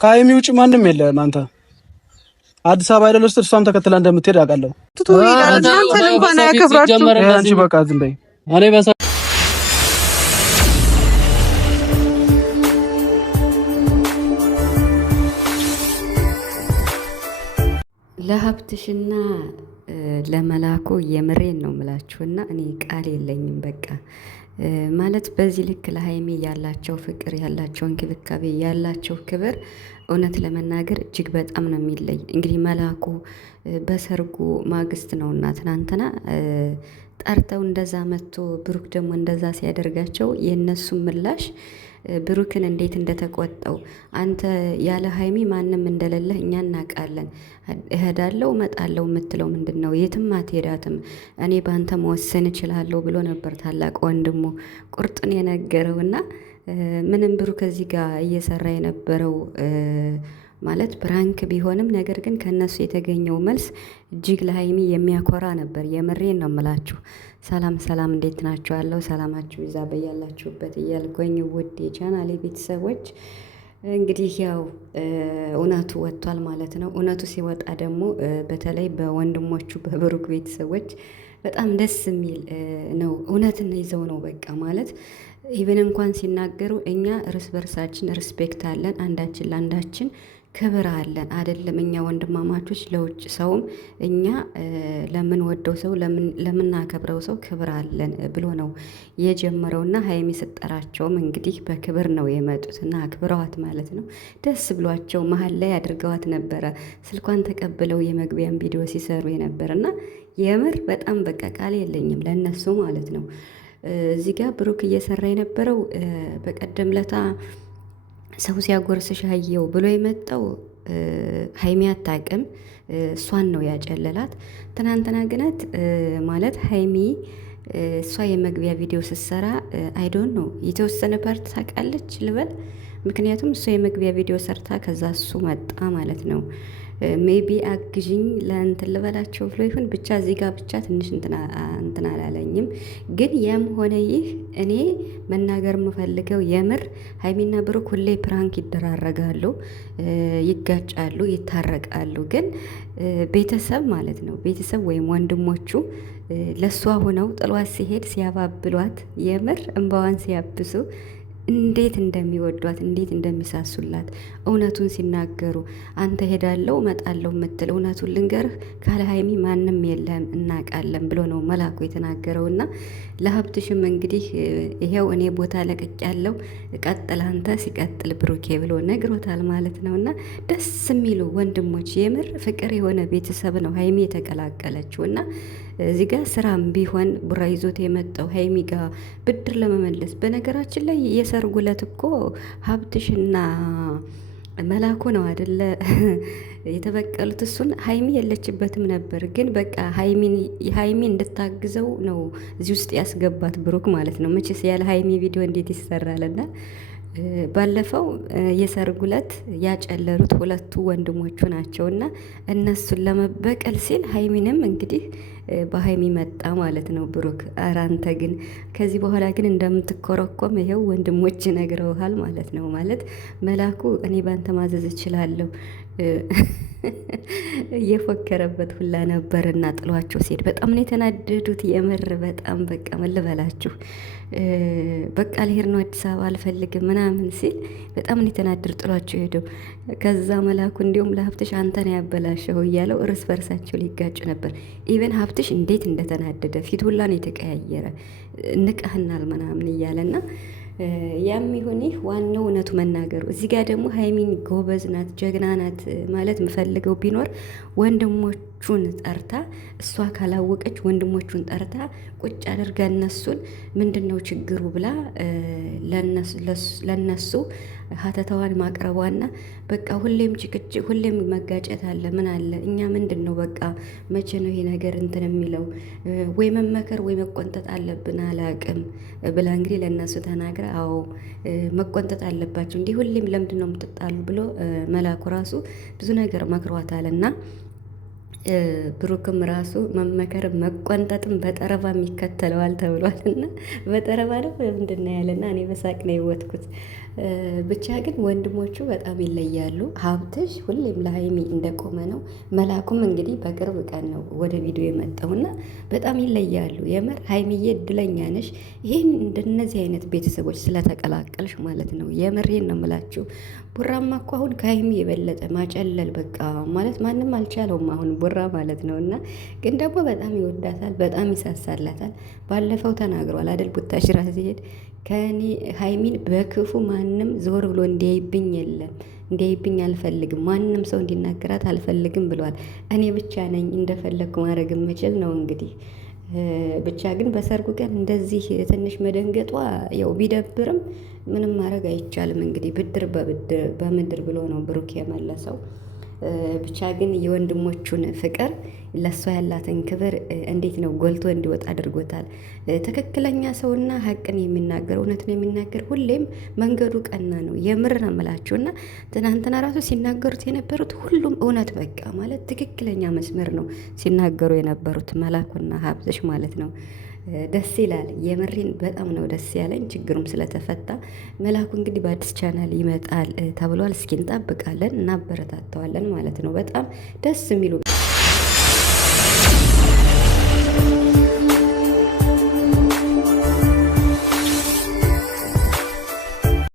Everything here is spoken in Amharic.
ከሀይሚ ውጭ ማንም የለም። አንተ አዲስ አበባ አይደል ውስጥ እሷም ተከትላ እንደምትሄድ አውቃለሁ። እናንተን እንኳን አያከብራችሁም። አንቺ በቃ ዝም በይ። ለሀብትሽና ለመላኩ የምሬን ነው ምላችሁና እኔ ቃል የለኝም። በቃ ማለት በዚህ ልክ ለሀይሚ ያላቸው ፍቅር ያላቸው እንክብካቤ ያላቸው ክብር እውነት ለመናገር እጅግ በጣም ነው የሚለይ። እንግዲህ መላኩ በሰርጉ ማግስት ነውና ትናንትና ጠርተው እንደዛ መጥቶ ብሩክ ደግሞ እንደዛ ሲያደርጋቸው የእነሱም ምላሽ ብሩክን እንዴት እንደተቆጣው አንተ ያለ ሀይሚ ማንም እንደሌለህ እኛ እናውቃለን። እሄዳለሁ እመጣለሁ የምትለው ምንድን ነው? የትም አትሄዳትም። እኔ በአንተ መወሰን እችላለሁ ብሎ ነበር ታላቅ ወንድሙ ቁርጡን የነገረውና ምንም ብሩክ እዚህ ጋር እየሰራ የነበረው ማለት ብራንክ ቢሆንም ነገር ግን ከነሱ የተገኘው መልስ እጅግ ለሀይሚ የሚያኮራ ነበር። የምሬን ነው የምላችሁ። ሰላም ሰላም፣ እንዴት ናችሁ? ያለው ሰላማችሁ ይዛ በያላችሁበት እያልኩኝ ውድ የቻናሌ ቤተሰቦች እንግዲህ ያው እውነቱ ወጥቷል ማለት ነው። እውነቱ ሲወጣ ደግሞ በተለይ በወንድሞቹ በብሩክ ቤተሰቦች በጣም ደስ የሚል ነው። እውነትን ይዘው ነው በቃ ማለት ኢቨን እንኳን ሲናገሩ እኛ እርስ በርሳችን ሪስፔክት አለን፣ አንዳችን ለአንዳችን ክብር አለን አይደለም። እኛ ወንድማማቾች ለውጭ ሰውም እኛ ለምንወደው ሰው ለምናከብረው ሰው ክብር አለን ብሎ ነው የጀመረውና ሀይሚ ስጠራቸውም እንግዲህ በክብር ነው የመጡትና አክብረዋት ማለት ነው። ደስ ብሏቸው መሀል ላይ አድርገዋት ነበረ ስልኳን ተቀብለው የመግቢያን ቪዲዮ ሲሰሩ የነበረና የምር በጣም በቃ ቃል የለኝም ለነሱ ማለት ነው። እዚህ ጋር ብሩክ እየሰራ የነበረው በቀደም ለታ ሰው ሲያጎርስሽ አየው ብሎ የመጣው ሀይሚ አታውቅም፣ እሷን ነው ያጨለላት። ትናንትና ግነት ማለት ሀይሚ እሷ የመግቢያ ቪዲዮ ስትሰራ አይዶን ነው የተወሰነ ፓርት ታውቃለች ልበል። ምክንያቱም እሷ የመግቢያ ቪዲዮ ሰርታ ከዛ እሱ መጣ ማለት ነው። ሜቢ አግዥኝ ለእንትን ልበላቸው ብሎ ይሁን ብቻ እዚህ ጋር ብቻ ትንሽ እንትን አላለኝም። ግን ያም ሆነ ይህ እኔ መናገር የምፈልገው የምር ሀይሚና ብሩክ ሁሌ ፕራንክ ይደራረጋሉ፣ ይጋጫሉ፣ ይታረቃሉ። ግን ቤተሰብ ማለት ነው ቤተሰብ ወይም ወንድሞቹ ለእሷ ሆነው ጥሏት ሲሄድ ሲያባብሏት የምር እንባዋን ሲያብሱ እንዴት እንደሚወዷት እንዴት እንደሚሳሱላት እውነቱን ሲናገሩ አንተ ሄዳለው እመጣለው የምትል እውነቱን ልንገርህ ካለ ሀይሚ ማንም የለም እናውቃለን ብሎ ነው መላኩ የተናገረውና ለሀብትሽም እንግዲህ ይሄው እኔ ቦታ ለቅቅ ያለው ቀጥል አንተ ሲቀጥል ብሩኬ ብሎ ነግሮታል ማለት ነውና ደስ የሚሉ ወንድሞች የምር ፍቅር የሆነ ቤተሰብ ነው ሀይሚ የተቀላቀለችውና እዚህ ጋር ስራም ቢሆን ቡራ ይዞት የመጣው ሀይሚ ጋር ብድር ለመመለስ በነገራችን ላይ የሰርጉ ዕለት እኮ ሀብትሽና መላኩ ነው አይደለ የተበቀሉት። እሱን ሀይሚ የለችበትም ነበር፣ ግን በቃ ሀይሚ እንድታግዘው ነው እዚህ ውስጥ ያስገባት ብሩክ ማለት ነው። መቼስ ያለ ሀይሚ ቪዲዮ እንዴት ይሰራልና ባለፈው የሰርጉ ዕለት ያጨለሩት ሁለቱ ወንድሞቹ ናቸውና እነሱን ለመበቀል ሲል ሀይሚንም እንግዲህ በሀይሚ መጣ ማለት ነው ብሩክ። ኧረ አንተ ግን ከዚህ በኋላ ግን እንደምትኮረኮም ይኸው ወንድሞች ነግረውሃል ማለት ነው። ማለት መላኩ እኔ ባንተ ማዘዝ እችላለሁ እየፎከረበት ሁላ ነበርና ጥሏቸው ሲሄድ በጣም ነው የተናደዱት። የምር በጣም በቃ ምን ልበላችሁ በቃ ልሄድ ነው አዲስ አበባ አልፈልግም ምናምን ሲል በጣም ነው የተናደዱ ጥሏቸው ሄደው። ከዛ መላኩ እንዲሁም ለሀብትሽ አንተ ነው ያበላሸው እያለው እርስ በርሳቸው ሊጋጩ ነበር። ኢቨን ሀብትሽ እንዴት እንደተናደደ ፊት ሁላ ነው የተቀያየረ ንቀህናል ምናምን እያለና ያም ይሁን ይህ ዋናው እውነቱ መናገሩ። እዚህ ጋር ደግሞ ሀይሚን ጎበዝ ናት ጀግና ናት ማለት የምፈልገው ቢኖር ወንድሞቹን ጠርታ እሷ ካላወቀች ወንድሞቹን ጠርታ ቁጭ አድርጋ እነሱን ምንድን ነው ችግሩ ብላ ለነሱ ሀተታዋን ማቅረቧና በቃ ሁሌም ጭቅጭቅ ሁሌም መጋጨት አለ ምን አለ እኛ ምንድን ነው በቃ መቼ ነው ይሄ ነገር እንትን የሚለው ወይ መመከር ወይ መቆንጠጥ አለብን አላቅም ብላ እንግዲህ ለእነሱ ተናግራ አዎ መቆንጠጥ አለባቸው እንዲህ ሁሌም ለምንድን ነው የምትጣሉ ብሎ መላኩ ራሱ ብዙ ነገር መክሯታልና ብሩክም ራሱ መመከር መቆንጠጥም በጠረባ ይከተለዋል ተብሏልና በጠረባ ነው ምንድነው ያለና እኔ በሳቅ ነው የወጥኩት። ብቻ ግን ወንድሞቹ በጣም ይለያሉ። ሀብትሽ ሁሌም ለሀይሚ እንደቆመ ነው። መላኩም እንግዲህ በቅርብ ቀን ነው ወደ ቪዲዮ የመጣውና በጣም ይለያሉ። የምር ሀይሚዬ እድለኛ ነሽ፣ ይህን እንደነዚህ አይነት ቤተሰቦች ስለተቀላቀልሽ ማለት ነው። የምሬን ነው የምላችሁ። ቡራማ እኮ አሁን ከሀይሚ የበለጠ ማጨለል በቃ ማለት ማንም አልቻለውም አሁን ቡራ ማለት ነው። እና ግን ደግሞ በጣም ይወዳታል፣ በጣም ይሳሳላታል። ባለፈው ተናግሯል አደል ቡታሽራ ሲሄድ ከእኔ ሀይሚን በክፉ ማንም ዞር ብሎ እንዲያይብኝ የለም፣ እንዲያይብኝ አልፈልግም፣ ማንም ሰው እንዲናገራት አልፈልግም ብሏል። እኔ ብቻ ነኝ እንደፈለግኩ ማድረግ የምችል ነው እንግዲህ ብቻ ግን በሰርጉ ቀን እንደዚህ ትንሽ መደንገጧ ያው ቢደብርም ምንም ማድረግ አይቻልም። እንግዲህ ብድር በምድር ብሎ ነው ብሩክ የመለሰው። ብቻ ግን የወንድሞቹን ፍቅር ለእሷ ያላትን ክብር እንዴት ነው ጎልቶ እንዲወጣ አድርጎታል። ትክክለኛ ሰውና ሀቅን የሚናገር እውነትን የሚናገር ሁሌም መንገዱ ቀና ነው። የምር ነው የምላችሁ። እና ትናንትና ራሱ ሲናገሩት የነበሩት ሁሉም እውነት በቃ ማለት ትክክለኛ መስመር ነው ሲናገሩ የነበሩት መላኩና ሀብትሽ ማለት ነው። ደስ ይላል። የምሬን በጣም ነው ደስ ያለኝ። ችግሩም ስለተፈታ መላኩ እንግዲህ በአዲስ ቻናል ይመጣል ተብሏል። እስኪ እንጠብቃለን፣ እናበረታተዋለን ማለት ነው። በጣም ደስ የሚሉ